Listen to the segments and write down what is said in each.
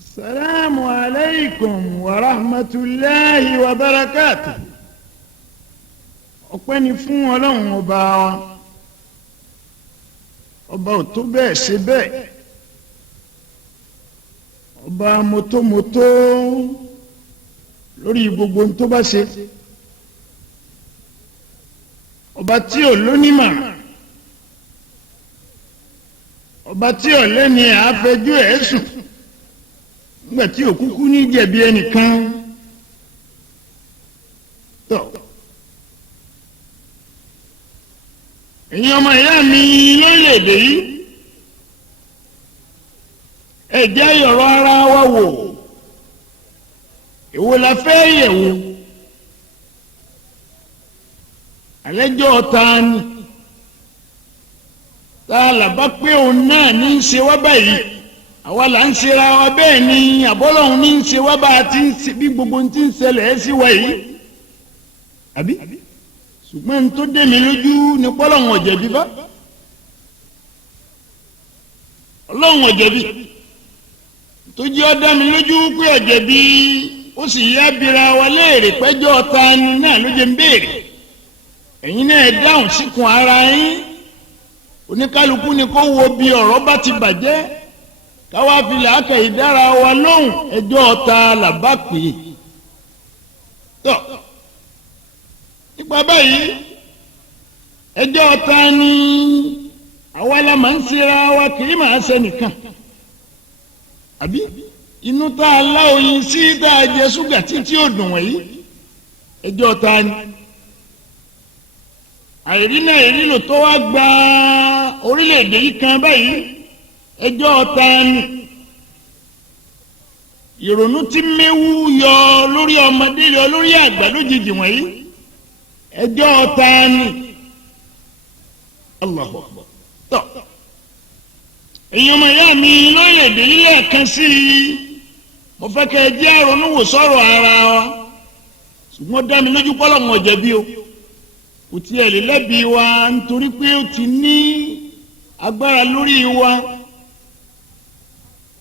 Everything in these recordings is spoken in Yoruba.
Assalamu alaikum wa rahmatulahi wa barakatuh. Ọpẹ́ ni fún Ọlọ́run ọba wa, ọba ò tó bẹ́ẹ̀ ṣe bẹ́ẹ̀, ọba mọ́tòmọ́tò lórí gbogbo ohun tó bá ṣe, ọba tí ò lónímọ̀, ọba tí ò lẹ́ni àáfẹjú ẹ̀ sùn nígbà tí òkúkú ní jẹ̀bi ẹnìkan tó. ẹ̀yin ọmọ ìyá mi lórílẹ̀‐èdè yìí, ẹ jẹ́ yọ̀rọ̀ ara wa wò, èwo la fẹ́ yẹ̀wò. àlẹ́jọ́ ta ni tá a là bá pé òun náà ní í ṣe wá báyìí, àwa là ń ṣera wa bẹ́ẹ̀ ni àbọ́lọ́hún ní í ṣe wá bá a ti ń ṣe bí gbogbo ohun tí ń ṣẹlẹ̀ ẹ́ sí wa yìí, àbí? ṣùgbọ́n tó dé mi lójú ni pọ́lọ́hún ọ̀jẹ̀bí bá, ọlọ́hún ọ̀jẹ̀bí tó jẹ́ ọ́ dá mi lójú pé ọ̀jẹ̀bí, ó sì yá bira wa léèrè pẹ́jọ́ ta ni náà ló jẹ́ ń béèrè. ẹ̀yin náà ẹ dáhùn síkùn ara yín, oníkálukú ni kó wo bí ọ̀rọ̀ bá ti bàjẹ́, káwá fi làákà ìdára wa lóhùn, ẹjọ́ ta làbá pè é tọ́. nípa báyìí ẹjọ́ ta ni àwa la máa ń ṣera wa, kì í máa ṣe nìkan, àbí? inú tá a lá oyin sí, tá a jẹ ṣúgà títí ò dùn wọ̀nyí, ẹjọ́ ta ni? àìrí náà èrí lò tó wá gba orílẹ̀-èdè yìí kan báyìí, ẹjọ́ ta ni? ìrònú tí méwú yọ lórí ọmọdé yọ lórí àgbà lójijì wọ̀nyí, ẹjọ́ ta ni? Allahu Akbar. tọ́ ẹ̀yin ọmọ ìyá mi lórílẹ̀-èdè yìí lẹ́ẹ̀kan sí i, mo fẹ́ kẹ́ ẹ jẹ́ àrònú wò sọ̀rọ̀ ara wa, ṣùgbọ́n dá mi lójú pọ́lọ́ wọn jẹ̀bi o, kò tiẹ̀ lè lẹ́bi wa nítorí pé ó ti ní agbára lórí wa,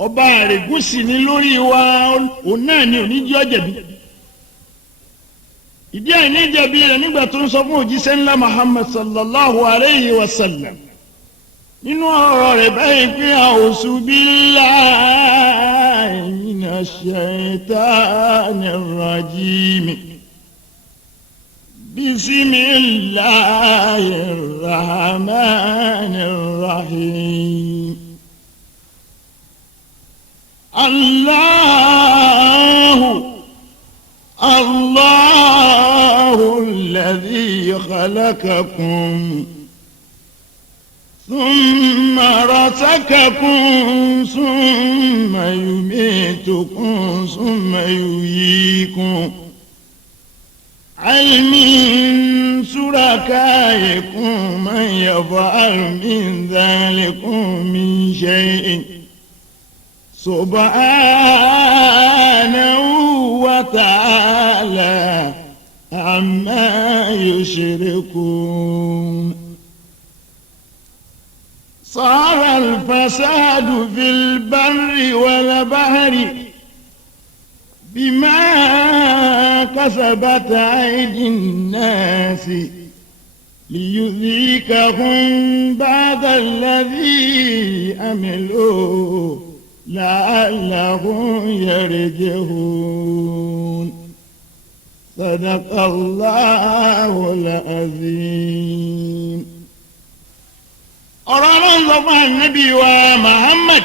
ọba àrègúnsì ní lórí wa, òun náà ni òní jẹ́ ọ̀jẹ̀bi. ìdí àìní jẹ̀bi rẹ̀ nígbà tó ń sọ fún òjíṣẹ́ ńlá Muhammad sallallahu alayhi wa sallam nínú ọ̀rọ̀ rẹ̀ báyìí pé a'udhu billahi minash shaitanir rajim. بسم الله الرحمن الرحيم. الله الذي خلقكم ثم رزقكم ثم يميتكم ثم يحييكم. هل من شركائكم من يفعل من ذلكم من شيء سبحانه وتعالى عما يشركون. صار الفساد في البر والبحر بما كسبت أيدي الناس ليذيقهم بعض الذي عملوا لعلهم يرجعون. صدق الله العظيم. ọ̀rọ̀ ló fún ànábì wa Muhammad,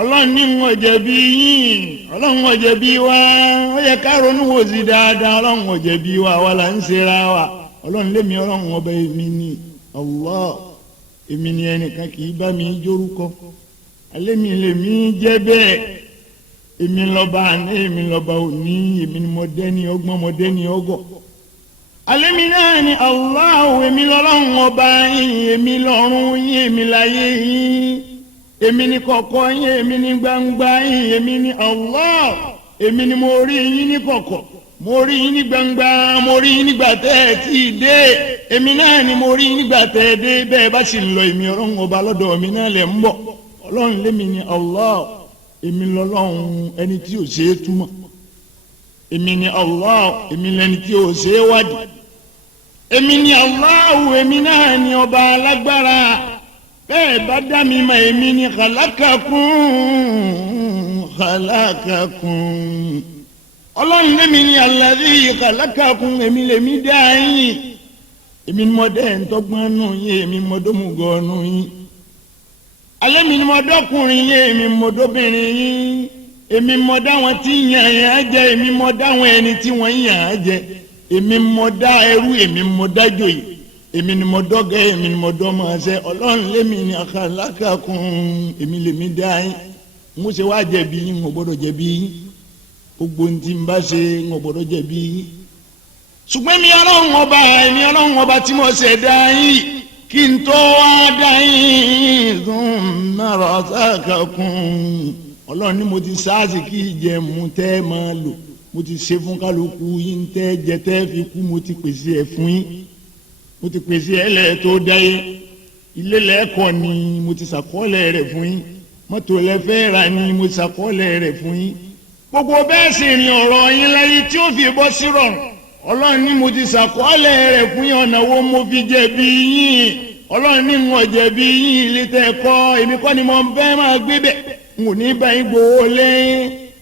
ọlọ́run ní wọ́n jẹ̀bi yín, ọlọ́run wọ́n jẹ̀bi wa, ó yẹ ká ronú wò sí dáadáa, ọlọ́run wọ́n jẹ̀bi wa, wa là ń ṣera wa. ọlọ́run lémi, ọlọ́run ọba èmi ni Allah, èmi ni ẹnìkan kì í bá mi jórúkọ, alémi lèmi jẹ́ bẹ́ẹ̀, èmi lọ́ba àná, èmi lọ́ba òní, èmi ni mo dẹ́ni ọgbọ́n, mo dẹ́ni ọgọ́. alémi náà ni Allah, èmi lọ́lọ́run ọba yín, èmi lọ́run yín, èmi láyé yín, èmi ni kọ̀kọ̀ yín, èmi ni gbangba yín, èmi ni Allah, èmi ni mo rí yín ní kọ̀kọ̀, mo rí yín ní gbangba, mo rí yín nígbà tẹ́ ẹ tí ì dé, èmi náà ni mo rí yín nígbà tẹ́ ẹ dé. bẹ́ẹ̀ bá sì ń lọ, èmi ọlọ́run ọba lọ́dọ̀ mi náà lẹ̀ ń bọ̀. ọlọ́run lémi ni Allah, èmi lọ́lọ́run ẹni tí ò ṣe é túmọ̀ èmi ni Allah èmi lẹni tí ò ṣe é wádìí èmi ni Allah èmi náà ni ọba alágbára bẹ́ẹ̀ bá dá mi mọ̀ èmi ni khalaqakum ọlọ́run lèmi ni alladhi khalaqakum èmi lèmi dá yín èmi ni mo dẹ́ ntọ́gbọ́n nù yín èmi mo dómùgọ̀ nù yín alẹ́ mi ni mo dọ́kùnrin yín èmi mo dóbìnrin yín èmi mo dá wọn tí yàn án jẹ èmi mo dá wọn ẹni tí wọ́n yàn án jẹ èmi mo dá ẹrú èmi mo dá jòyè èmi ni mo dọ́gẹ́ èmi ni mo dọ́ máa ṣe ọlọ́run lèmi ni khalaqakum èmi lèmi dá yín mo ṣe wá jẹ̀bi yín mo gbọ́dọ̀ jẹ̀bi yín gbogbo ntí n bá ṣe ń gbọ́dọ̀ jẹ̀bi yín ṣùgbọ́n èmi ọlọ́run ọba tí mo ṣe dá yín kí n tó wá dá yín thumma razaqakum ọlọ́run ni mo ti sáàsì kí ìjẹ̀mú tẹ́ máa lò mo ti ṣe fún kálukú yín tẹ́ jẹ tẹ́ fi kú mo ti pèsè ẹ̀ fún yín mo ti pèsè ẹlẹ́ tó dá yín ilé lẹ́ẹ̀kọ́ ni mo ti ṣàkọọ́lẹ̀ rẹ̀ fún yín mọ́tò lẹ́fẹ́ rà ni mo ti ṣàkọọ́lẹ̀ rẹ̀ fún yín gbogbo bẹ́ẹ̀ sì ni ọ̀rọ̀ yín lẹ́yìn tí ó fi bọ́ sí rọrùn ọlọ́run ní mo ti ṣàkọọ́lẹ̀ rẹ̀ fún yín ọ̀nà wo mo fi jẹ̀bi yín ọlọ́run ní mo jẹ̀bi yín ilé tẹ́ kọ́ èmi kọ́ ni mo fẹ́ máa gbé bẹ̀ n ò ní bá yín gbowó lé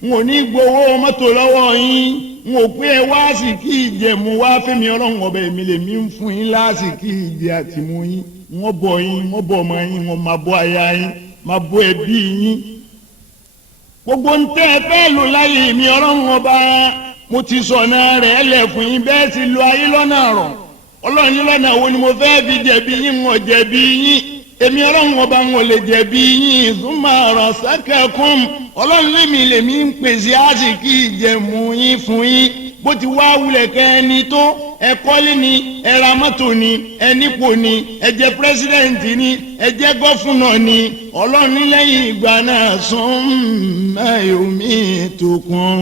n ò ní gbowó mọ́tò lọ́wọ́ yín n ò pé ẹ wá sí kí ìjẹ̀mú wá fẹ́mi ọlọ́run ọbẹ̀ èmi lèmi ń fún yín láàsì kí ìjẹ àtìmú yín wọ́n bọ̀ yín wọ́n bọ̀ ọmọ yín wọ́n máa bọ́ aya yín máa bọ́ ẹbí yín gbogbo ń tẹ́ ẹ fẹ́ lò láyé mi ọlọ́run ọba mo ti sọ̀nà rẹ̀ lẹ̀ fún yín bẹ́ẹ̀ sì lo ayé lọ́nà rọ̀ ọlọ́run ní lọ́nà wo ni mo fẹ́ fi jẹ̀bi yín ń jẹ̀bi yín èmi ọlọ́run ọba ń lè jẹ̀bi yín thumma razaqakum ọlọ́run lèmi ń pèsè àsìkí ìjẹ̀mú yín fún yín bó ti wá wulẹ̀ kẹ́ ẹni tó ẹ kọ́lé ni ẹ ra mọ́tò ni ẹ nípò ni ẹ jẹ́ pírẹsidẹ́ǹtì ni ẹ jẹ́ gọ́fúnà ni ọlọ́run lẹ́yìn ìgbà náà summa yumitukum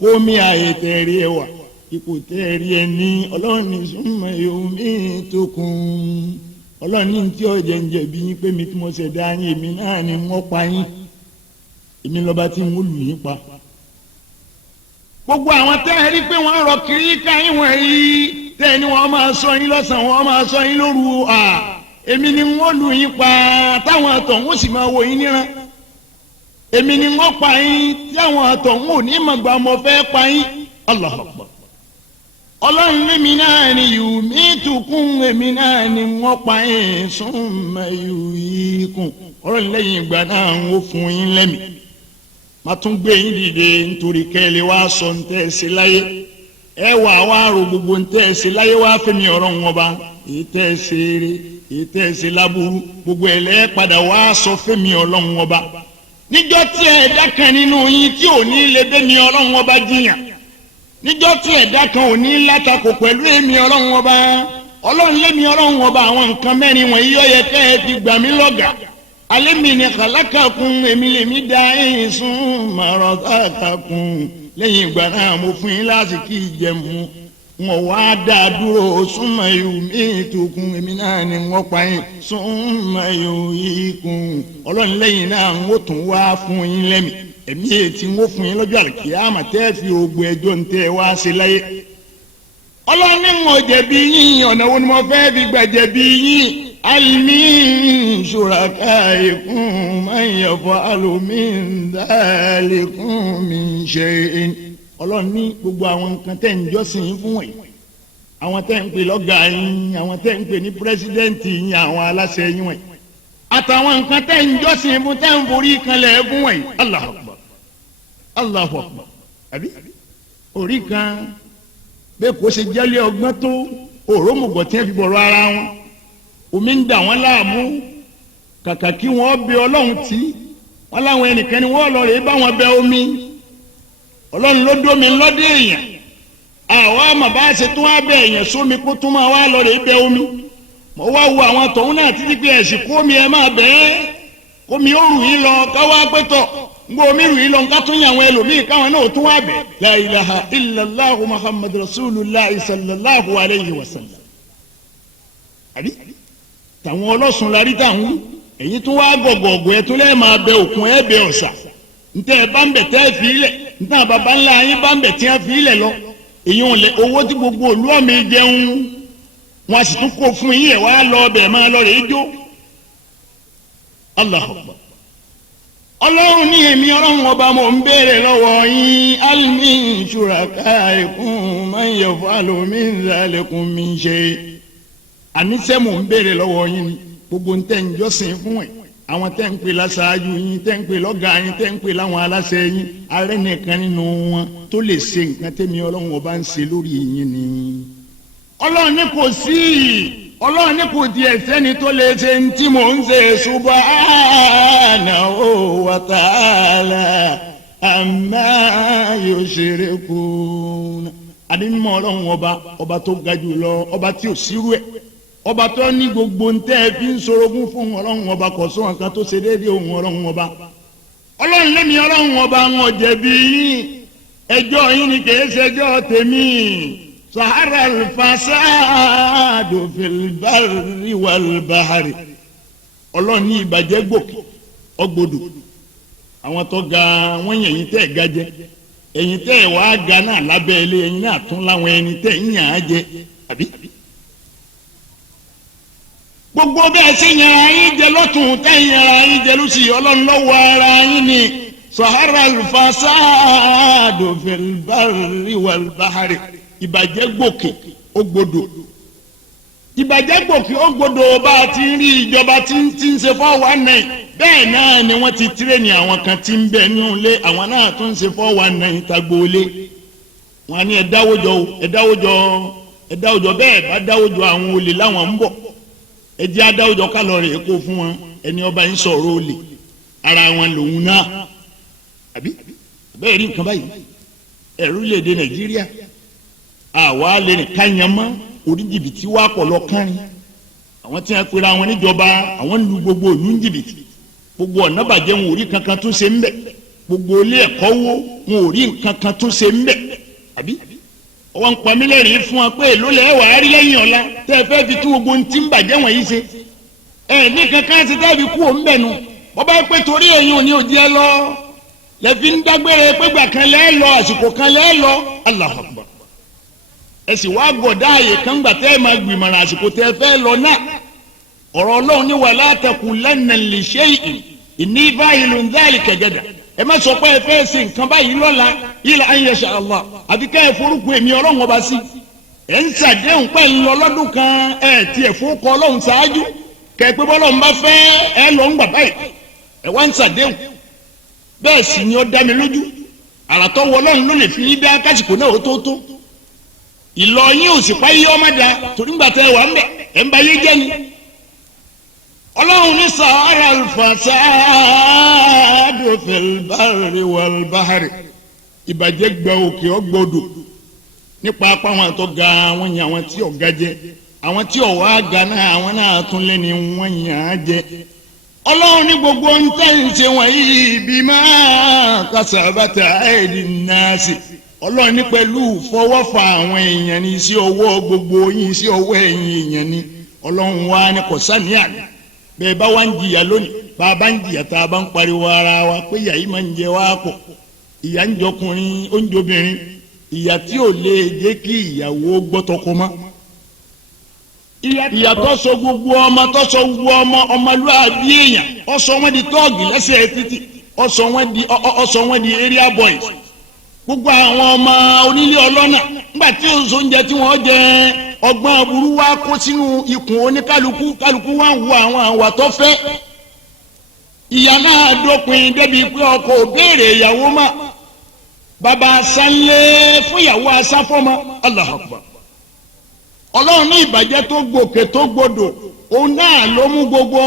kómi ààyè tẹ̀rí ẹ wà ipò tẹ̀rí ẹ ní ọlọ́run ní summa yumitukum ọlọ́run ní tí ọ̀jẹ̀ ń jẹ̀bi yín pé mi tí mo ṣẹ̀dá yín èmi náà ni wọ́n pa yín èmi lọ́ba tí mo lù yín pa gbogbo àwọn tẹ́ ẹ rí pé wọ́n rọ kiri ká yín wọ̀nyí tẹ́ ẹ ní wọ́n máa sọ yín lọ́sàn-án wọ́n máa sọ yín lóru èmi ni wọ́n lù yín pa táwọn àtọ̀hún sì máa wò yín níran èmi ni wọ́n pa yín tí àwọn àtọ̀hún ò ní mọ̀gbà mo fẹ́ pa yín Allahu Akbar ọlọ́run lèmi náà ni yumitukum èmi náà ni wọ́n pa yín summa yuhyikum ọlọ́run lẹ́yìn ìgbà náà ń wó fún yín lẹ́mìí má tún gbé yín dìde nítorí kẹ́lẹ́ wá sọ ń tẹ́ ẹ sí láyé ẹ wà wá ro gbogbo ń tẹ́ ẹ sí láyé wá fẹ́mi ọ̀rọ̀ wọn bá èyí tẹ́ ẹ ṣe eré èyí tẹ́ ẹ ṣe láburú gbogbo ẹ̀ lẹ́ padà wá sọ fẹ́mi ọlọ́run wọn bá níjọ́ tí ẹ̀dá kan nínú yín tí ò ní lè bẹ́mi ọlọ́run wọn bá jiyàn níjọ́ tí ẹ̀dá kan ò ní látakò pẹ̀lú èmi ọlọ́run wọn bá ọlọ́run lémi ọlọ́run wọn bá àwọn nǹkan mẹ́rin wọ̀nyí ó yẹ kẹ́ ẹ fi gbà mí lọ́gà alẹ́ mi ni khalaqakum èmi lèmi dá yín summa razaqakum lẹ́yìn ìgbà náà mo fún yín lásìkò ìjẹ̀mú wọn wá dá dúró summa yumitukum èmi náà ni wọ́n pa yín summa yuhyikum ọlọ́run lẹ́yìn náà ń wò tún wá fún yín lẹ́mìí ẹ̀mí ètí ń wò fún yín lọ́jọ́ àlùkìyámà tẹ́ fi ògbó ẹjọ́ ń tẹ́ wá ṣe láyé ọlọ́run ní wọn jẹ̀bi yín ọ̀nà wo ni mo fẹ́ fi gbà jẹ̀bi yín min shurakaikum man yaf'alu min dhalikum min shay'in ọlọ́run ní gbogbo àwọn nǹkan tẹ́ ń jọ́sìn fún wọ̀nyí àwọn tẹ́ ń pè lọ́gàá yín àwọn tẹ́ ń pè ní pírẹ́sídẹ́ǹtì yín àwọn aláṣẹ yín wọ̀nyí àtàwọn nǹkan tẹ́ ń jọ́sìn fún tẹ́ ń forí kanlẹ̀ fún wọ̀nyí Allahu Akbar Allahu Akbar àbí orí kan bẹ́ẹ̀ kó ṣe jẹ́lé ọgbọ́n tó òrómùgọ̀ tí wọ́n fi bọ̀rọ̀ ara wọn omi ń dà wọ́n láàmú kàkà kí wọ́n bẹ ọlọ́run tí wọ́n láwọn ẹnìkan ni wọ́n lọ rè bá wọn bẹ omi ọlọ́run ló dómi lọ́dẹ èèyàn àwọn àmọ̀ bá ṣe tún wá bẹ èèyàn sómi kó tún máa wá lọ rè bẹ omi mo wá wo àwọn tọ̀hún náà títí pé ẹ̀sìn kó mi ẹ máa bẹ́ẹ̀ kó mi ó rù yín lọ káwá pẹ́tọ̀ ngbọ́ omi rù yín lọ nǹkan tún yà àwọn ẹlòmíì káwọn náà tún wá bẹ̀ la ilaha illallah muhammadu rasulullah sallallahu alayhi wa sallam àbí tàwọn ọlọ́sùn larí táwọn èyí tún wá gọ̀gọ̀gọ̀ ẹ tún lẹ́ẹ̀ máa bẹ òkun ẹ bẹ ọ̀sà ntẹ́ ẹ bá ń bẹ̀ tẹ́ ẹ fi ilẹ̀ ntẹ́ àwọn baba ńlá yín bá ń bẹ̀ tí wọ́n fi ilẹ̀ lọ èyí ò lẹ owó tí gbogbo olú ọ̀mì jẹun wọn a sì tún kó fún yín ẹ̀ wá lọ ọbẹ̀ máa lọ rèé jó Allahu Akbar. Ọlọ́run ní èmi ọlọ́run ọba mò ń béèrè lọ́wọ́ yín alimi shurakaikum man yaf'alu min zalikum min shay. Àníṣe mò ń béèrè lọ́wọ́ yín ni gbogbo ntẹ́ ń jọ́sìn fún ẹ̀ àwọn tẹ́ ń pè láṣáájú yín tẹ́ ń pè lọ́gàá yín tẹ́ ń pè láwọn aláṣẹ yín arẹ́ nìkan nínú wọn tó lè ṣe nǹkan tẹ́mi ọlọ́run ọba ń ṣe lórí yín ni. Ọlọ́run ní kò sí ọlọ́run ní kò tiẹ̀ sẹ́ni tó lè ṣe ń tí mò ń ṣe subhanahu wa ta'ala amma yushrikun. àdìmọ́ ọlọ́run ọba tó ga jù lọ ọba tí ò sírú ẹ̀ ọba tó ní gbogbo ntẹ́ fi ń sorogún fún ọlọ́run ọba kò sóhun kan tó ṣe déédéé òun ọlọ́run ọba. ọlọ́run lẹ́mi ọlọ́run ọba wọn jẹ̀bi yín ẹjọ́ yín ni kì í ṣẹjọ́ tèmi. sahara al-fasadu fil barri wal bahri. ọlọ́run ní ìbàjẹ́ gòkè ọgbọdọ àwọn tó ga wọ́n yẹn yín tẹ́ ẹ̀ ga jẹ ẹ̀yin tẹ́ ẹ̀ wá ga náà lábẹ́ ilé ẹ̀yin náà tún láwọn ẹni tẹ́ ẹ̀ ń yàn á jẹ àbí. gbogbo bẹ́ẹ̀ ṣe yàrá yín jẹ lọ́tún tẹ́yìn yàrá yín jẹ lọ́sì ọlọ́run lọ́wọ́ ara yín ni sahara al-fasadu fil barri wal bahri. ìbàjẹ́ gòkè ó gbọdọ̀ ìbàjẹ́ gòkè ó gbọdọ̀ bá a ti rí ìjọba tí ń ṣe $419 bẹ́ẹ̀ náà ni wọ́n ti tírẹ̀nì àwọn kan tí ń bẹ nínú ilé àwọn náà tún ń ṣe $419 tagboolé wọn á ní ẹ̀dáwójọ bẹ́ẹ̀ bá dáwójọ àwọn olè láwọn ń bọ̀ ẹjẹ́ adáwójọ kálọ̀rì èkó fún wọn ẹni ọba ń sọ̀rọ̀ olè ara wọn lòun náà àbí bẹ́ẹ̀ rí nǹkan báyìí ẹ̀rú lédè Nàìjíríà àwa lè rìn káyàmọ́ orí jìbìtì wà pọ̀ lọ kárin àwọn tí wọ́n pera wọn níjọba àwọn lu gbogbo òlú ń jìbìtì gbogbo ọ̀nà bàjẹ́ wọn ò rí kankan tó ṣe ń bẹ̀ gbogbo ilé ẹ̀kọ́ wo wọn ò rí kankan tó ṣe ń bẹ̀ àbí ọwọ́ ń pa mí lẹ́rìí fún wa pé èló lẹ́ wàá rí lẹ́yìn ọ̀la tẹ́ ẹ fẹ́ fi tún gbogbo ohun tí ń bàjẹ́ wọ̀nyí ṣe ẹ ní kankan ṣe tẹ́ fi kú òun bẹ̀ nu bọ́bá pé torí ẹ̀yin òní òdi ẹ lọ lẹ́fi ń dágbére pégbà kan lẹ́ lọ àsìkò kan lẹ́ lọ Allahu Akbar ẹ sì wá gọ̀dá àyè kan gbà tẹ́ ẹ máa gbìmọ̀ràn àsìkò tẹ́ ẹ fẹ́ lọ náà ọ̀rọ̀ Ọlọ́run ní wala taqulanna li shay'in inni fa'ilun dhalika gadan ẹ má sọ pé ẹ fẹ́ ṣe nǹkan báyìí lọ́la illa an yasha Allah àfi ká ẹ forúkọ èmi Ọlọ́run ọba sí ẹ ń ṣàdéhùn pẹ́ ń lọ lọ́dún kan ẹ tiẹ̀ forúkọ Ọlọ́run ṣáájú kẹ pé bọ́lọ́run bá fẹ́ ẹ lọ ń gbà báyìí ẹ wá ń ṣàdéhùn bẹ́ẹ̀ sì ni ó dá mi lójú àràtọ́ wọ Ọlọ́run ló lè fi yín dá kásìkò náà ó tó tó ìlọ yín ò sì pa yí ọmọ da torí gbà tẹ wà ń bẹ ẹ ń ba yé jẹ ni Ọlọ́run ní sahara al-fasadu fil barri wal bahri ìbàjẹ́ gba òkè ọgbọdọ̀ nípa apá àwọn àtọ́ ga àwọn yẹn àwọn tí ọ̀gá jẹ àwọn tí ọ̀wá ga náà àwọn náà tún lé ní wọ́n yàn á jẹ Ọlọ́run ní gbogbo ń tẹ́ ń ṣe wọ̀nyí bima kasabata aydin nasi Ọlọ́run ní pẹ̀lú fọwọ́fà àwọn èèyàn ní sí ọwọ́ gbogbo yín sí ọwọ́ ẹ̀yin èèyàn ní Ọlọ́run wa ní kò sáníà bẹ́ẹ̀ bá wá ń jìyà lónìí bá a bá ń jìyà tá a bá ń pariwo ara wa pé ìyà yìí máa ń jẹ wá pọ̀ ìyà ń jọkùnrin ó ń jobìnrin ìyà tí ò lè jẹ́ kí ìyàwó gbọ́tọ̀kọ mọ́ ìyà tó sọ gbogbo ọmọ tó sọ gbogbo ọmọlúwàbí èèyàn ó sọ wọ́n di tọ́ọ̀gì lẹ́sẹ̀ títì ó sọ wọ́n di area boys gbogbo àwọn ọmọ onílé ọlọ́nà nígbà tí oṣù oúnjẹ tí wọ́n jẹ ọgbọ́n aburú wa kó sínú ikùn oníkálukú kálukú wa ń wo àwọn àwà tó fẹ́ ìyá náà dópin débi pé ọkọ ò béèrè ìyàwó mà bàbá sanlé fún ìyàwó asáfọ́mọ Allahu Akbar Ọlọ́run ní ìbàjẹ́ tó gbòkè tó gbòdò òun náà ló mú gbogbo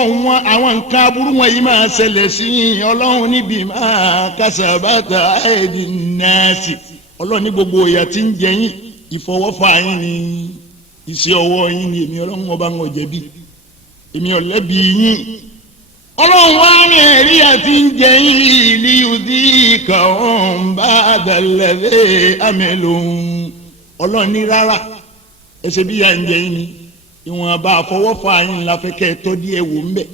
àwọn nǹkan aburú wọn yìí máa ṣẹlẹ̀ sí yín Ọlọ́run níbi máa kásábàtà aydin nasi Ọlọ́run ní gbogbo ìyà tí ń jẹ yín ìfọwọ́fà yín ni iṣẹ́ ọwọ́ yín ni èmi Ọlọ́run ọba ń jẹ̀bi èmi ò lẹ́bi yín Ọlọ́run wá ní ẹ̀rí àti ń jẹ yín liyudhikahum ba'da alladhi amilun Ọlọ́run ní rárá ẹsẹ̀ bí yà ń jẹ yín ni ìwọ̀n àbá àfọwọ́fà yín la fẹ́ kẹ́ ẹ tọ́ díẹ̀ wò ń bẹ̀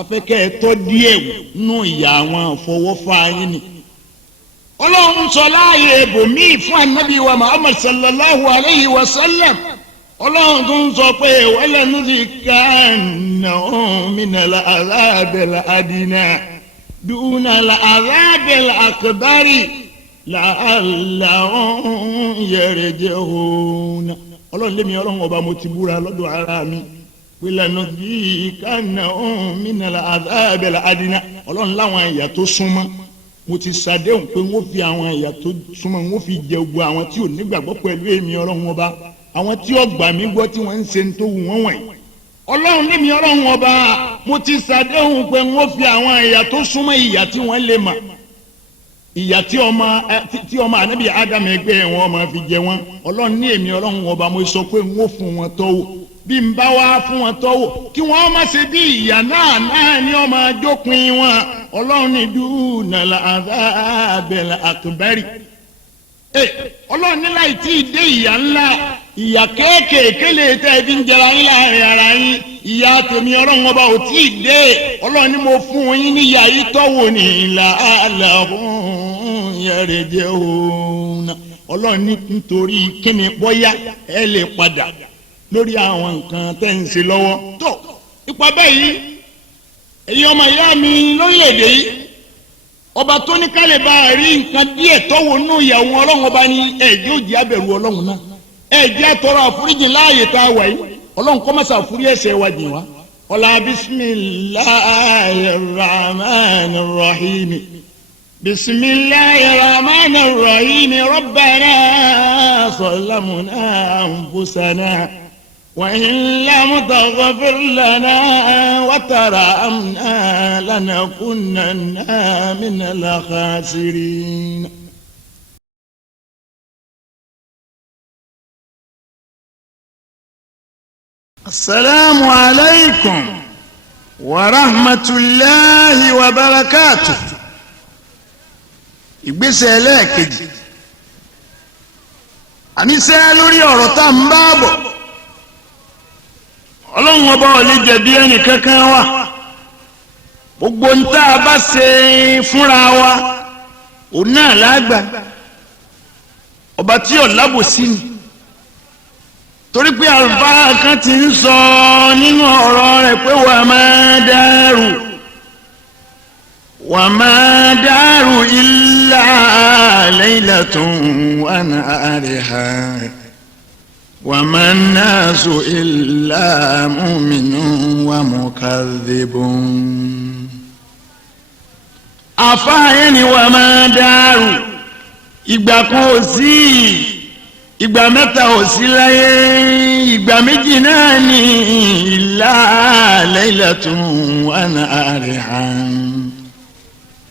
afẹ́ kẹ́ ẹ tọ́ díẹ̀ wò nù ìyá àwọn àfọwọ́fà yín ni ọlọ́run sọ láàyè ibòmíì fún anabi wa muhammad sallallahu alayhi wa sallam ọlọ́run tó ń sọ pé wala nuziqannahum minal azabil adna dunal azabil akbari la'allahum yarji'un. ọlọ́run lémi ọlọ́run ọba mo ti búra lọ́dọ̀ ara mi wala nuziqannahum minal azabil adna ọlọ́run láwọn ẹ̀yà tó súnmọ́ mo ti ṣàdéhùn pé wọ́n fi àwọn ẹ̀yà tó súnmọ́ wọ́n fi jẹ gbogbo àwọn tí ò nígbàgbọ́ pẹ̀lú èmi ọlọ́run ọba àwọn tí ó gbà mí gbọ́ tí wọ́n ń ṣe tó wù wọ́n wọ̀nyí. ọlọ́run lémi ọlọ́run ọba mo ti ṣàdéhùn pé wọ́n fi àwọn ẹ̀yà tó súnmọ́ ìyà tí wọ́n lè mà ìyà tí ọmọ ànábì ádámù ẹgbẹ́ wọn máa fi jẹ wọn. ọlọ́run ní èmi ọlọ́run ọba mo sọ pé wọ́n fún wọn tọ́wọ́ bí n bá wá fún wọn tọ́wọ́ kí wọ́n má ṣe bí ìyà náà ni ó máa jópin wọn. ọlọ́run ní dunal azabil akbari ọlọ́run ní láì tí ì dé ìyà ńlá ìyà kéékèèké lè tẹ́ ẹ fi ń jẹra yín láàrin ara yín ìyà tèmi ọlọ́run ọba ò tí ì dé. ọlọ́run ní mo fún yín ní ìyà yìí tọ́wọ́ ní la'allahum yarji'un. ọlọ́run ní nítorí kíni bọ́yá ẹ lè padà lórí àwọn nǹkan tẹ́ ń ṣe lọ́wọ́. tó ipa báyìí èyí ọmọ ìyá mi lórílẹ̀‐èdè yìí ọba tó ní ká lè bá a rí nǹkan díẹ̀ tọ́wọ́ nù ìyàwó ọlọ́run ọba ní ẹ̀jẹ̀ òjì abẹ̀rù ọlọ́run náà ẹ̀jẹ̀ àtọrọ àforíjì láàyè tá a wà yìí ọlọ́run kọ́ mọ́sá àforí ẹ̀ṣẹ̀ wa jìn wá. ọlá bismillahir rahmanir rahim bismillahir rahmanir rahim rabbana zalamna anfusana وإن لم تغفر لنا وترحمنا لنكونن من الخاسرين. السلام عليكم ورحمة الله وبركاته. ìgbésẹ̀ ẹlẹ́ẹ̀kejì àníṣe lórí ọ̀rọ̀ tá à ń bá bọ̀. ọlọ́run ọba ò lè jẹ̀bi ẹnì kankan wa gbogbo ń tá a bá ṣe fúnra wa òun náà lágbà ọba tí ò lábòsí ni torí pé àlùfáà kan ti ń sọ nínú ọ̀rọ̀ rẹ̀ pé wà máa dàrú illa laylatun wa nahariha وما الناس إلا مؤمن ومكذب. àfáàyẹ́ni wà máa dàrú ìgbà kan ò sí ìgbà mẹ́ta ò sí láyé ìgbà méjì náà ní illa laylatun wa nahariha.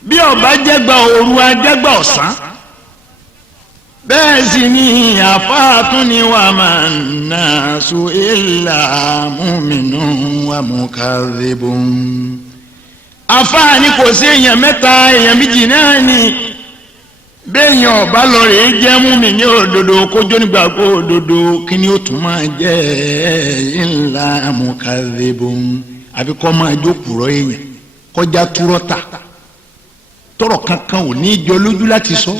bí ó bá jẹ́gbà òru ajẹ́gbà ọ̀sán bẹ́ẹ̀ sì ni àfáàtún ni wà máa nasu illa mu'minun wa mukadhibun. àfáà ni kò sí èèyàn mẹ́ta èèyàn méjì náà ni béèyàn ọ̀bá lọ rèé jẹ́ mùmínì òdodo kójó nígbàgbọ́ òdodo kí ni ó tún máa jẹ́ illa mukadhibun àbí kọ́ máa jókòó èèyàn kọjá túrọ́tà tọrọ kankan ò ní jọ lójú láti sọ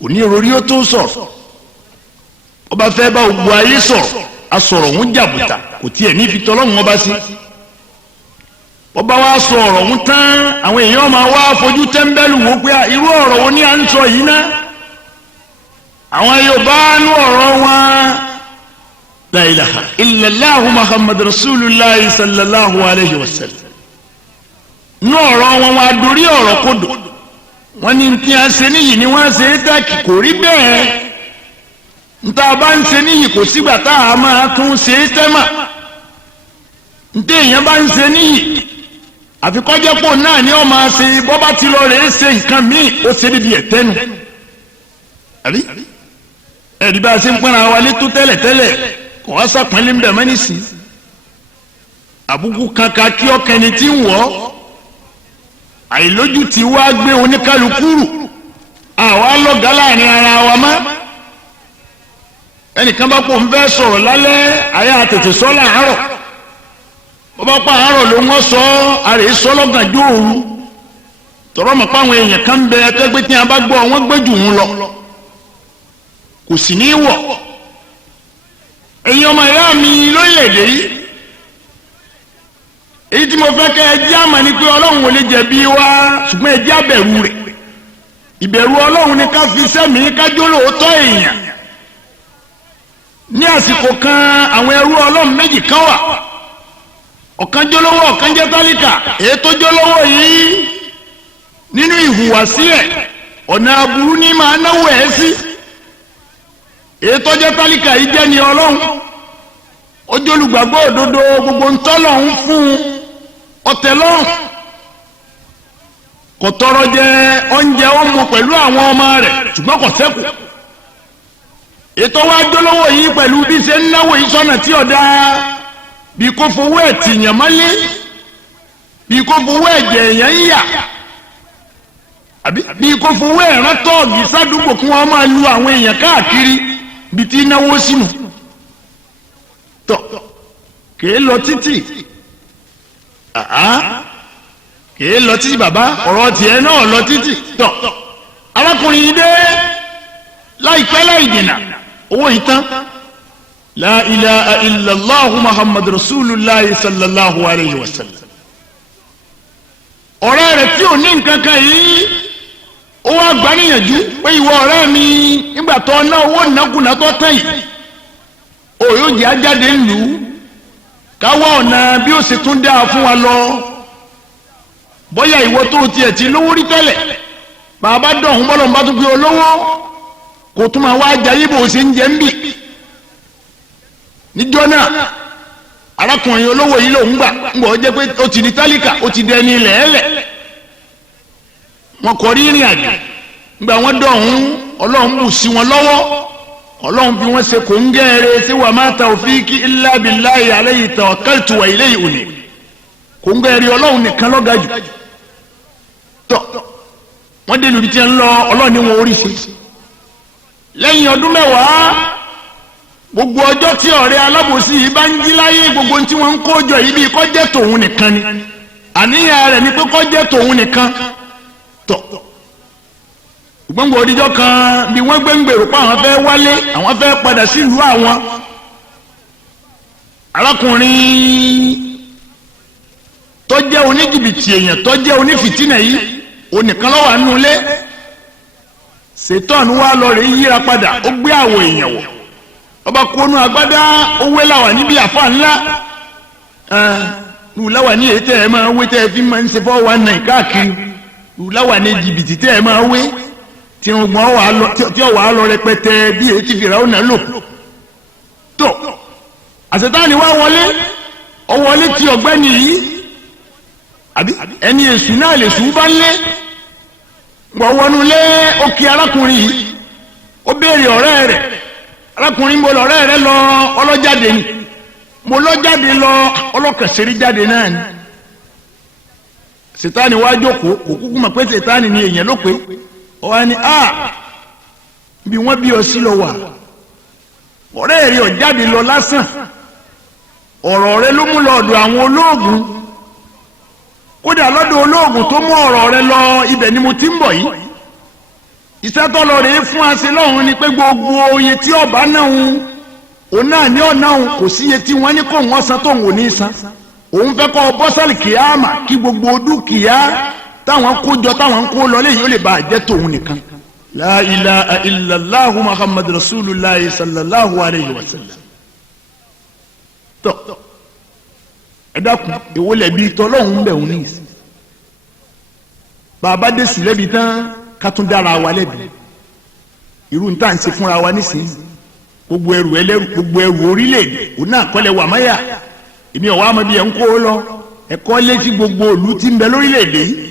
kò ní orí ó tó sọ̀rọ̀ ọba fẹ́ bá gbogbo ayé sọ̀rọ̀ asọ̀rọ̀ òun jàbùtà kò tiẹ̀ ní fi tọ́lọ́run ọba sí ọba wa sọ ọ̀rọ̀ òun tán àwọn èèyàn máa wá fojú tẹ́ḿbẹ́lú wò pé irú ọ̀rọ̀ wo ni à ń sọ yìí ná àwọn Yorùbá nú ọ̀rọ̀ wọn la ilaha illallahu muhammad rasulullah sallallahu alayhi wa sallam nú ọ̀rọ̀ wọn wá dorí ọ̀rọ̀ kodò wọ́n ní tí a ṣe níyì ni wọ́n ṣe é dákì kò rí bẹ́ẹ̀ níta bá ń ṣe níyì kò sígbà tá a máa tún ṣe é tẹ́mà níta èèyàn bá ń ṣe níyì àfikọ́jẹ́pọ̀ náà ni ó máa ṣe bọ́bá ti lọ rèé ṣe nǹkan míì ó ṣe níbi ẹ̀tẹ́nu àbí ẹ̀rí bá a ṣe ń pọ́nra wa létó tẹ́lẹ̀tẹ́lẹ̀ kò wá sàpọ́nlé ń bẹ̀ mọ́ nísì àbùkù kankan kí ọkẹni tí ń wọ̀ àìlójú tí wá gbé oníkálukú rù àwa lọ́gàá láàrin ara wa mọ́ ẹnìkan bá pò ń fẹ́ sọ̀rọ̀ lálẹ́ ayé àtètè sọ láàárọ̀ bọ́bá pa àárọ̀ ló ń wọ́n sọ àrè sọ lọ́gànjọ́ òru tọrọ mọ̀ pé àwọn èèyàn kan bẹ ẹgbẹ́ tí a bá gbọ́ wọ́n gbé jù ń lọ kò sì ní wọ̀ ẹ̀yin ọmọ ìyá mi lórílẹ̀‐èdè yìí èyí tí mo fẹ́ kẹ́ ẹ jẹ́ àmà ni pé ọlọ́run ò lè jẹ̀bi wa ṣùgbọ́n ẹ jẹ́ àbẹ̀rù rẹ̀ ìbẹ̀rù ọlọ́run ni ká fi sẹ́mi kájọ́ lóòótọ́ èèyàn ní àsìkò kan àwọn ẹrú ọlọ́run méjì kan wà ọ̀kan jólówó ọ̀kan jẹ́ tálíkà èyí tó jólówó yìí nínú ìhùwàsí ẹ̀ ọ̀nà aburú ní máa náwó ẹ̀ sí èyí tó jẹ́ tálíkà yìí jẹ́ ni ọlọ́run ó jẹ́ olùgbàgbọ́ òdodo gbogbo ń tọ́lọ̀ ń fún ọ̀tẹ̀ lọ́rùn kò tọrọ jẹ oúnjẹ ó mu pẹ̀lú àwọn ọmọ rẹ̀ ṣùgbọ́n kò ṣẹ́kù ètò wa jólówó yìí pẹ̀lú bí ṣe ń náwó yìí sọ́nà tí ọ̀dà bí kò fowó ẹ̀ tìyàn mọ́lé bí kò fowó ẹ̀jẹ̀ èèyàn ń yà bí kò fowó ẹ̀ rán tọ́ọ̀gì sádùúgbò kí wọ́n máa lu àwọn èèyàn káàkiri bí tí náwó sínú tọ̀ kèé lọ títì kèé lọ títì bàbá ọ̀rọ̀ tiẹ̀ náà lọ títì tọ̀ arákùnrin yìí dé láìpẹ́ láì dènà owó yìí tán la ilaha illallah muhammadu rasulullah sallallahu alayhi wa sallam ọ̀rẹ́ rẹ̀ tí ò ní nǹkan kan yìí ó wá gbà níyànjú pé ìwọ ọ̀rẹ́ mi nígbà tó ná owó nàkúnà tó tán yìí ó yóò jẹ́ ajáde ńlú káwọ́ ọ̀nà bí ó sì tún dáa fún wa lọ bóyá ìwọ tó tiẹ̀ ti lówó rí tẹ́lẹ̀ bàbá dọ̀hún bọ́lọ̀ bá tún fi olówó kò tún máa wá jayé bó ṣe ń jẹ ń bì níjọ́ náà arákùnrin olówó yìí lòún gbà ń bọ̀ jẹ́ pé ó ti di tálíkà ó ti dẹni lẹ́ẹ̀lẹ̀ wọn kọ rí ìrìn àjò nígbà wọn dọ̀hún ọlọ́run bù sí wọn lọ́wọ́ ọlọ́run fi wọ́n ṣe kò ń gẹ́rẹ́ sí wa ma tawfiki illa billahi alayhi tawakkaltu wa ilayhi unib kò ń gẹ́rẹ́ ọlọ́run nìkan lọ́ga jù tọ́ wọ́n dé lùdí tí ń lọ ọlọ́run ní wọn orí ṣe lẹ́yìn ọdún mẹ́wàá gbogbo ọjọ́ tí ọ̀rẹ́ alábòsí yìí bá ń jí láyé gbogbo tí wọ́n ń kó jọ yìí bí kó jẹ́ tòun nìkan ni àníyàn rẹ̀ ni pé kó jẹ́ tòun nìkan tọ̀ gbọ́ngbò òdìjọ́ kan bí wọ́n gbé ń gbèrò pé àwọn fẹ́ wálé àwọn fẹ́ padà sílùú àwọn arákùnrin tó jẹ́ oníjìbìtì èèyàn tó jẹ́ onífìtínà yìí onìkan ló wà nínú ilé ṣètọ́nù wa lọ rẹ̀ yíra padà ó gbé àwọ̀ èèyàn wọ̀ ọba kónú agbádá owó láwà níbi àfa ńlá lùláwà ní èyí tẹ́ ẹ máa wé tẹ́ ẹ fi máa ń ṣe fọ́ wa náà káàkiri lùláwà ní jìbìtì tẹ́ ẹ máa wé tí ó wà á lọ rẹpẹtẹ bí èyí ti fìrà ó nà lò tó àṣetáni wá wọlé tí ọ̀gbẹ́ni yìí àbí ẹni èṣù náà lè sùn bá ń lé gbọ̀wọ́nú lé ó kí arákùnrin yìí ó béèrè ọ̀rẹ́ rẹ̀ arákùnrin mo lọ̀rẹ́ rẹ̀ lọ ọlọ́jáde ni mo lọ́jáde lọ ọlọ́kẹ̀sẹ̀rí jáde náà ni sètáni wá jókòó kò kúkú mọ̀ pé sètáni ni èèyàn ló pé ọ wá ní bí wọ́n bí ọ sí lọ wà ọ̀rẹ́ rẹ̀ ọ̀jáde lọ lásán ọ̀rọ̀ rẹ̀ ló mú lọ ọ̀dọ̀ àwọn olóògùn kódà lọ́dọ̀ olóògùn tó mú ọ̀rọ̀ rẹ̀ lọ ibẹ̀ ni mo ti ń bọ̀ yìí iṣẹ́ tó lọ rèé fún àṣẹ lọ́hùn ni pé gbogbo oye tí ọba náà ń òun náà ní ọ̀nà òun kò sí iye tí wọ́n ní kó wọ́n san tó ń wò ní san òun fẹ́ kọ́ bọ́sálì kìáàmà kí gbogbo dúkìá táwọn kó jọ táwọn kó lọ léyìn ó lè bá a jẹ́ tòun nìkan. la ilaha illallahu muhammadu rasulillah sallallahu alayhi wa sallam. tọ́ ẹ dákun èwo lẹ̀bi tọ́lọ́hún bẹ̀ òun ní ìsìn bàbá dé sí lẹ́bi tán ká tún dára wa lẹ́bi irú ń tà ń ṣe fúnra wa nísìnyí gbogbo ẹrù ẹlẹ́rù gbogbo ẹrù orílẹ̀-èdè òun náà kọ́lẹ̀ wà máyà èmi ọ̀wá ọmọ bíi ẹ̀ ń kó lọ ẹ̀kọ́ lé sí gbogbo òlu tí ń bẹ lórílẹ̀-èdè yìí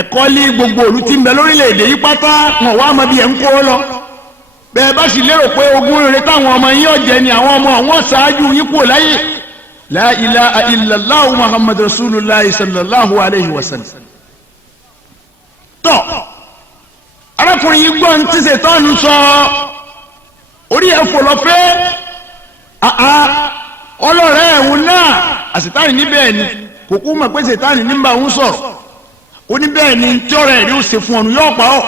ẹ̀kọ́ lé gbogbo òlu tí ń bẹ lórílẹ̀-èdè yìí pátá wọn ọ̀wá ọmọ bíi ẹ̀ ń kó lọ bẹ́ẹ̀ bá sì lérò pé ogún rere táwọn ọmọ yín ọ̀jẹ̀ ni àwọn ọmọ àwọn ṣáájú yín kúrò láyé la ilaha illallah muhammadu rasulillah sallallahu alayhi wa sallam. tọ́ arákùnrin yìí gbọ́n tí ṣètọ́nù sọ orí ẹ̀ fò lọ pé ọlọ́rẹ́ ẹ̀hún náà àṣetánì níbẹ̀ ni kò kú mọ̀ pé ṣètánì nígbà ń sọ̀rọ̀ ó ní bẹ́ẹ̀ ni tí ọ̀rẹ́ rẹ̀ ó ṣe fún ọ̀nù yóò pa ọ́.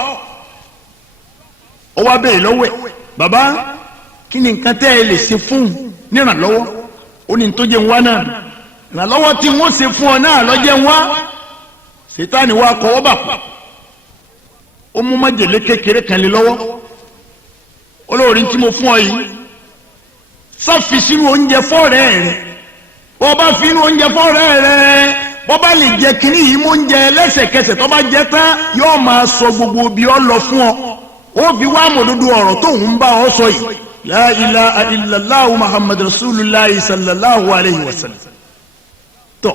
ó wá bẹ́ẹ̀ lọ́wọ́ ẹ̀ bàbá kí ni nǹkan tẹ́ ẹ lè ṣe fún nírànlọ́wọ́ ó ní tó jẹ́ ń wá náà ìrànlọ́wọ́ tí wọ́n ṣe fún ọ náà lọ́jẹ́ ń wá Sátánì wa kọ́ bà kú ó mú májèlé kékeré kan lé lọ́wọ́ olórí tí mo fún ọ yìí sáfi sínú oúnjẹ fọ́ọ̀rẹ́ rẹ̀ bọ́ bá fi inú oúnjẹ fọ́ọ̀rẹ́ rẹ̀ bọ́ bá lè jẹ kínní yìí mú oúnjẹ lẹ́sẹ̀kẹsẹ̀ tó bá jẹ tán yóò máa sọ gbogbo bí ọ lọ fún ọ ó fi wá mòdodo ọ̀rọ̀ tó ń bá ọ sọ yìí la ilaha illallah muhammadu rasulillah sallallahu alayhi wa sallam. tọ́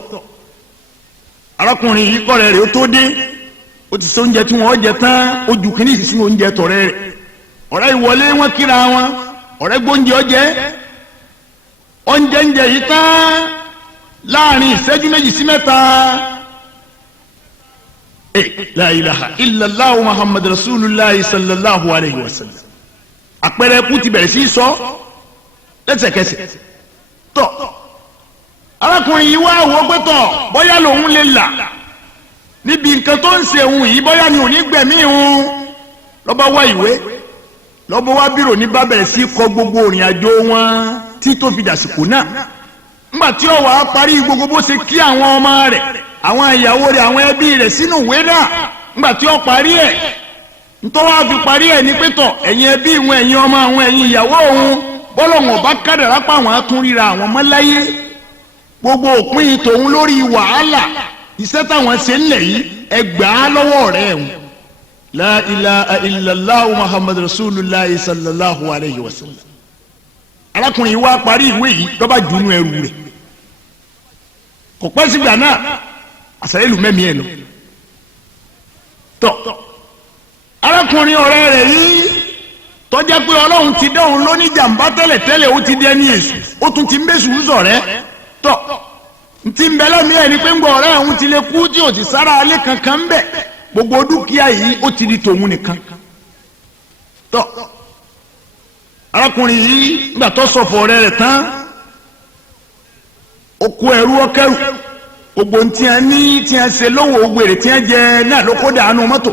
arákùnrin yìí kọ́rẹ́ rẹ̀ ó tó dé ó ti sọ oúnjẹ tí wọ́n jẹ tán ó ju kínní yìí sínú oúnjẹ tọ̀rẹ́ rẹ̀ ọ̀rẹ́ ìwọlé wọn kíra wọn ọ̀rẹ́ gbóúnjẹ ọjẹ́ oúnjẹ ń jẹ yìí tán láàrin ìṣẹ́jú méjì sí mẹ́ta la ilaha illallah muhammadu rasulillah sallallahu alayhi wa sallam àpẹẹrẹ kú ti bẹ̀rẹ̀ sí sọ lẹ́sẹ̀kẹsẹ̀ tọ́ arákùnrin yìí wá wò pé tọ̀ bóyá lòun lè là níbi nǹkan tó ń ṣe òun yìí bóyá ni òní gbẹ̀mí òun lọ́ba wá ìwé lọ́ba wá bírò ní bá bẹ̀rẹ̀ sí kọ gbogbo òrìn àjò wọn tí tó fi dàsìkò náà ńgbà tí ó wà á parí gbogbo bó ṣe kí àwọn ọmọ rẹ̀ àwọn ìyàwó rẹ̀ àwọn ẹbí rẹ̀ sínú ìwé náà ńgbà tí ó parí ẹ̀ ntọ́ wá fi parí ẹ̀ ní pétọ̀ ẹ̀yin ẹbí wọn ẹ̀yin ọmọ àwọn ẹ̀yin ìyàwó òun bọ́lọ̀ wọn bá kádàrá pa àwọn atúnríra àwọn mọ́láyé gbogbo òpin tòun lórí wàhálà iṣẹ́ táwọn ṣe ńlẹ̀ yìí ẹgbàá lọ́wọ́ rẹ̀ ẹ̀hún la ilaha illallah muhammadu rasulillah sallallahu alayhi wa sallam arákùnrin yìí wá parí ìwé yìí lọ́ba jùnú ẹrù rẹ̀ kò pẹ́ sígbà náà àṣàyẹ̀lù mẹ́mí ẹ̀ lọ tọ́ arákùnrin ọ̀rẹ́ rẹ̀ yìí tọ́jà pé ọlọ́run ti dẹ́hùn lóní jàǹbá tẹ́lẹ̀tẹ́lẹ̀ ó ti dẹ́ni èṣù ó tún ti ń bẹ́sù ń sọ̀rẹ́ tọ́ ntí ń bẹ lẹ́mìí ẹ̀ ni pé ń gbọ́ ọ̀rẹ́ òun ti lè kú tí ò ti sára alẹ́ kankan ń bẹ̀ gbogbo dúkìá yìí ó ti di tòun nìkan tọ́ arákùnrin yìí nígbà tó sọ̀fọ̀ ọ̀rẹ́ rẹ̀ tán ó kó ẹrú ọkẹ́rù gbogbo ntí a ní tí a ṣe lówó gbèrè tí a jẹ náà ló kó dànù mọ́tò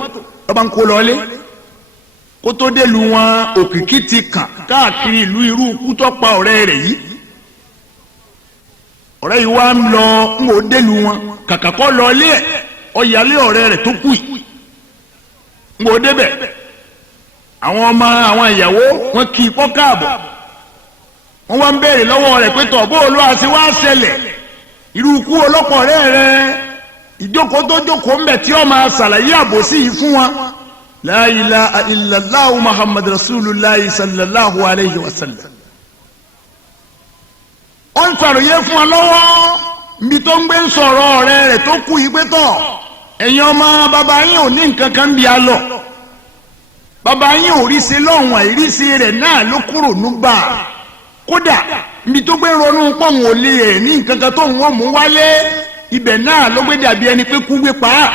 lọ́ba ń kó lọ́lé kó tó dé lu wọn òkìkí ti kàn káàkiri ìlú irú ikú tó pa ọ̀rẹ́ rẹ̀ yìí ọ̀rẹ́ yìí wá ń lọ ń wò dé lu wọn kàkà kọ́ lọ́lé ẹ̀ ọ̀yàlé ọ̀rẹ́ rẹ̀ tó kù yìí ń wò débẹ̀ àwọn ọmọ àwọn ìyàwó wọn kì í kọ́ káàbọ̀ wọn wá ń béèrè lọ́wọ́ rẹ̀ pé tọ̀ bó o lọ́ àti wá ṣẹlẹ̀ irú ikú ọlọ́pọ̀ ọ̀rẹ́ rẹ̀ ìjókòó tó jókòó ń bẹ̀ tí ó máa ṣàlàyé àbòsí yìí fún wọn. La ilaha illallah muhammad rasulillah sallallahu alayhi wa sallam. ó ń ṣàròyé fún wọn lọ́wọ́ níbi tó ń gbé ń sọ̀rọ̀ ọ̀rẹ́ rẹ̀ tó kú yìí pé tọ̀ ẹ̀yin ọmọ bàbá yín ò ní nǹkan kan bí a lọ bàbá yín ò rí sí lọ́hùn àìrísí rẹ̀ náà ló kúrò nígbà kódà níbi tó gbé ronú pọ̀hùn ò lè ẹ̀ ní nǹkan kan tó ń wọ́n mú wálé ibẹ̀ náà ló gbé dàbí ẹni pé kú gbé pa á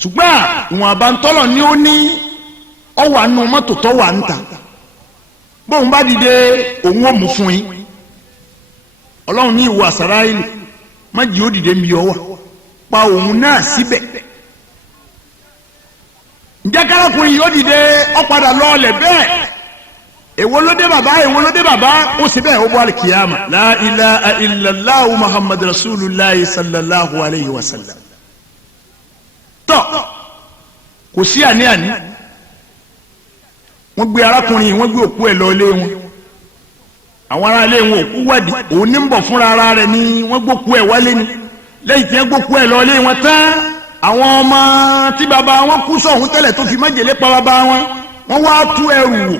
ṣùgbọ́n ìwọ̀n àbántọ́lọ̀ ni ó ní ọwọ́ àánú mọ́tò tó wà ń ta bóun bá dìde òun ò mú fún yín ọlọ́run ní ìwọ àsàrà ìlú má jì ó dìde mi ọwọ́ pa òun náà síbẹ̀ ǹjẹ́ kárakùnrin yóò dìde ó padà lọ́ọ̀lẹ̀ bẹ́ẹ̀ èwo ló dé bàbá èwo ló dé bàbá ó sì bẹ́ẹ̀ ó bọ́ àlìkìyàmà la ilaha illallah muhammad rasulillah sallallahu alayhi wa sallam tọ́ kò sí àní-àní wọ́n gbé arákùnrin yìí wọ́n gbé òkú ẹ̀ lọ ilé wọn àwọn ará ilé wọn òkú wádìí òun ní ń bọ̀ fúnra ara rẹ̀ ni wọ́n gbókú ẹ̀ wálé ni lẹ́yìn tí wọ́n gbókú ẹ̀ lọ ilé wọn tán àwọn ọmọ tí bàbá wọn kú sọ̀hún tẹ́lẹ̀ tó fi májèlé pa bàbá wọn wọ́n wá tú ẹrù wò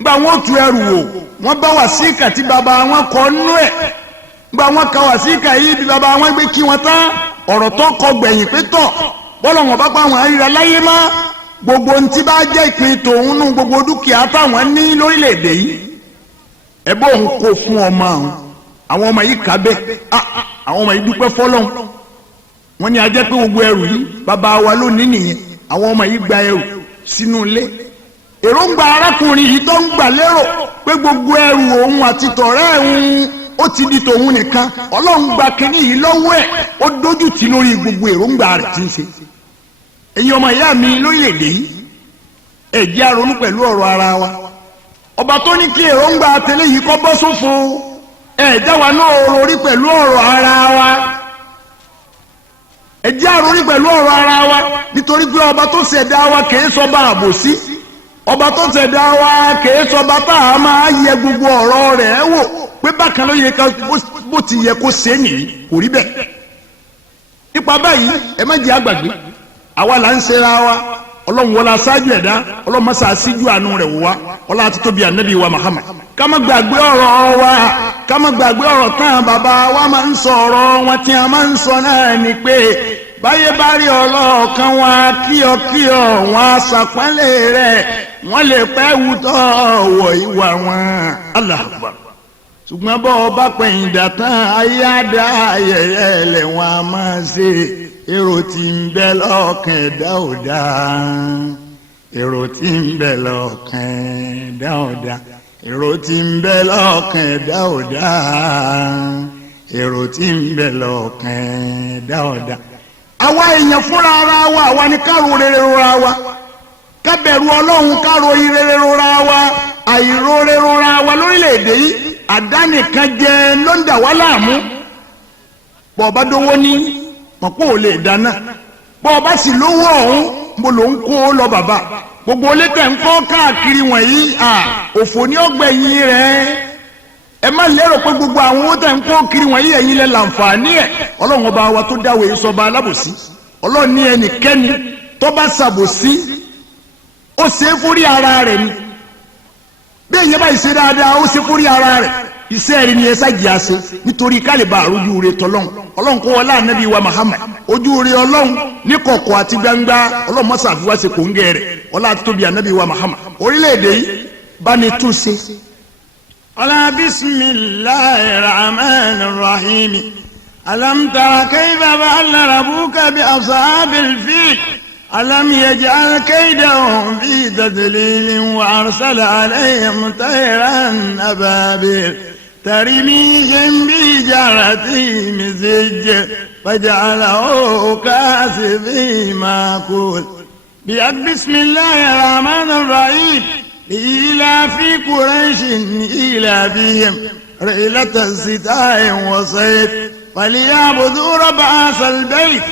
gba wọn tú ẹrù wò wọ́n bá wàsíkà tí bàbá wọn kọ nú ẹ̀ gba wọn ka wàsíkà yìí bí bàbá wọn gbé kí wọn tán ọ̀rọ̀ tó kọ gbẹ̀yìn pé tọ̀ bọ́lọ̀ wọn bá pa àwọn àríra láyé má gbogbo ntí bá jẹ́ ìpín tòun nú gbogbo dúkìá táwọn ní lórílẹ̀‐èdè yìí ẹ̀bọ́ òun kò fún ọmọ àwọn ọmọ yìí kà bẹ́ẹ̀ àwọn ọmọ yìí dúpẹ́ fọlọ́n wọ́n ní ajẹ́ pé gbogbo ẹrù yìí bàbá wa lónìí nìyẹn àwọn ọmọ yìí gba ẹrù sínú ilé èròǹgbà arákùnrin yìí tó ń gbà lérò pé gbogbo ẹrù òun àti tọ̀rẹ́ òun ó ti di tòun nìkan ọlọ́run gba kínní yìí lọ́wọ́ ẹ̀ ó dójú tì lórí gbogbo èròǹgbà rẹ̀ tí ń ṣe. ẹ̀yin ọmọ ìyá mi lórílẹ̀‐èdè yìí ẹ jẹ́ á ronú pẹ̀lú ọ̀rọ̀ ara wa. ọba tó ní kí èròǹgbà tẹ́lẹ̀ yìí kọ́ bọ́ sófo ẹ jẹ́ wa náà rorí pẹ̀lú ọ̀rọ̀ ara wa. ẹ jẹ́ á rorí pẹ̀lú ọ̀rọ̀ ara wa nítorí pé ọba tó ṣẹ̀dá wa kìí sọba àbòsí. ọba tó ṣẹ̀dá wa kìí sọba tá a máa yẹ gbogbo ọ̀rọ̀ rẹ̀ wò pé bákan ló yẹ ká bó ti yẹ kó ṣe é nìyí kò rí bẹ́ẹ̀. nípa báyìí ẹ má jẹ́ àgbàgbé àwa là ń ṣera wa ọlọ́run wọlé aṣáájú ẹ̀dá ọlọ́run mọ́sá síjú àánú rẹ̀ wò wá ọlọ́run àti tóbi ànábì wa Muhammad. ká má gbàgbé ọ̀rọ̀ wa ká má gbàgbé ọ̀rọ̀ tán bàbá wa máa ń sọ ọ̀rọ̀ wọn tí a máa ń sọ náà ni pé báyé bá rí ọlọ́ọ̀kan wa kíọ̀kíọ̀ wọn aṣàpẹ́lẹ̀ rẹ̀ wọ́n lè pẹ́ wùtọ́ wọ̀ ìwà wọn. Allahu Akbar. ṣùgbọ́n bọ́ ọ bá pẹ̀yìn dàtán ayé àdá ayẹyẹ lẹ̀ wọ́n a máa ṣe èrò tí ń bẹ lọ́kàn ẹ̀dá ò dáa èrò tí ń bẹ lọ́kàn ẹ̀dá ò dáa èrò tí ń bẹ lọ́kàn ẹ̀dá ò dáa èrò tí ń bẹ lọ́kàn ẹ̀dá ò dáa. àwa èèyàn fúnra ara wa àwa ni ká ro rere rora wa ká bẹ̀rù ọlọ́run ká ro rere rora wa àìro rere rora wa lórílẹ̀‐èdè yìí àdánìkan jẹ ló ń dà wá láàmú. bọ́ ọ bá dówó ní mọ̀pọ̀ ò lè dáná bọ́ ọ bá sì lówó ọ̀hún mo ló ń kó lọ bàbá gbogbo olétẹ̀ ń kọ́ káàkiri wọ̀nyí òfò ní ọgbẹ̀yìn rẹ̀. ẹ má lérò pé gbogbo àwọn owó tẹ̀ ń kó kiri wọ̀nyí ẹ̀yin lẹ láǹfààní ẹ̀. ọlọ́run ọba wa tó dáwọ́ sọba alábòsí ọlọ́run ní ẹnikẹ́ni tó bá ṣàbòsí ó ṣe é fórí ara rẹ̀ ni bí èyí bá ṣe dáadáa ó ṣe fórí ara rẹ̀ iṣẹ́ rẹ̀ ni ẹ ṣáàjì àṣẹ nítorí kálíbà àrùjú rẹ̀ tọ́lọ́hún ọlọ́run kó wọlé ànábì wa Muhammad ojú rẹ̀ ọlọ́run ní kọ̀kọ̀ àti gbangba ọlọ́run mọ́sá àfiwá ṣe kòńgẹ́ rẹ̀ ọlá àti tóbi ànábì wa Muhammad orílẹ̀-èdè yìí bá ní túnṣe. ọlá bismillahir rahmanir rahim alam tara kayfa fa'ala rabbuka bi ashabil fil ألم يجعل كيدهم في تذليل وأرسل عليهم طيرا أبابيل ترميهم بحجارة من سجيل فجعله كعصف مأكول. بسم الله الرحمن الرحيم لإيلاف قريش إيلافهم رحلة الشتاء والصيف فليعبدوا رب هذا البيت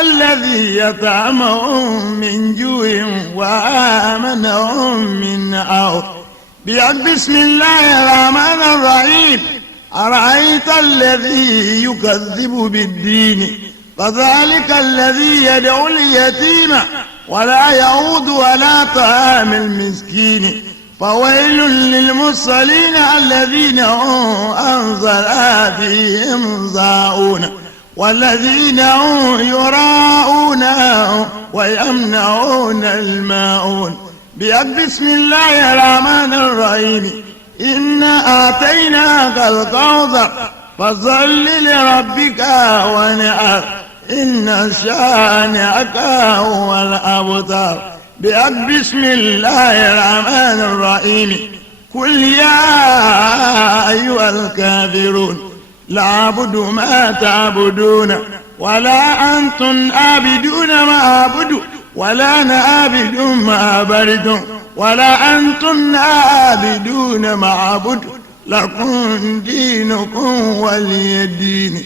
الذي يطعمهم من جوع وآمنهم من خوف. بسم الله الرحمن الرحيم أرأيت الذي يكذب بالدين فذلك الذي يدعو اليتيم ولا يعود ولا طعام المسكين فويل للمصلين الذين هم عن صلاتهم ساهون والذين هم يراءون ويمنعون الماعون. بسم الله الرحمن الرحيم إنا آتيناك الكوثر فصل لربك وانحر إن شانئك هو الأبتر. بسم الله الرحمن الرحيم قل يا أيها الكافرون لا أعبد ما تعبدون ولا أنتم عابدون ما أعبد ولا أنا عابد ما عبدتم ولا أنتم عابدون ما أعبد لكم دينكم ولي دين.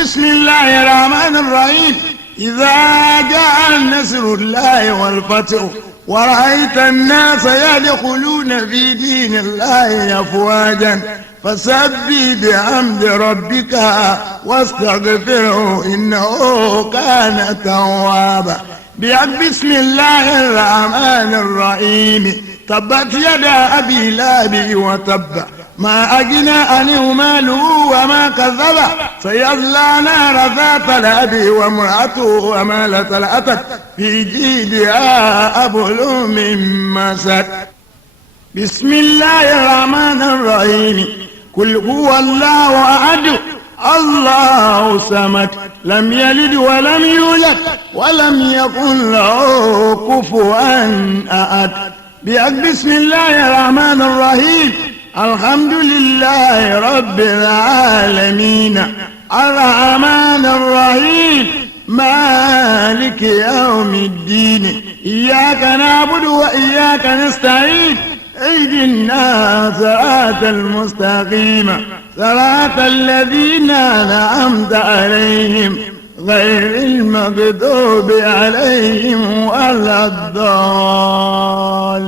بسم الله الرحمن الرحيم إذا جاء نصر الله والفتح ورأيت الناس يدخلون في دين الله أفواجا فسبح بحمد ربك واستغفره إنه كان توابا. بسم الله الرحمن الرحيم تبت يدا أبي لهب وتب ما أغنى عنه ماله وما كذب سيصلى نار ذات لهب وامرأته حمالة الحطب في جيدها حبل من مسد. بسم الله الرحمن الرحيم قل هو الله أحد الله الصمد لم يلد ولم يولد ولم يكن له كفوا أحد. بسم الله الرحمن الرحيم الحمد لله رب العالمين الرحمن الرحيم مالك يوم الدين إياك نعبد وإياك نستعين اهدنا صراط المستقيم صراط الذين أنعمت عليهم غير المغضوب عليهم ولا الضالين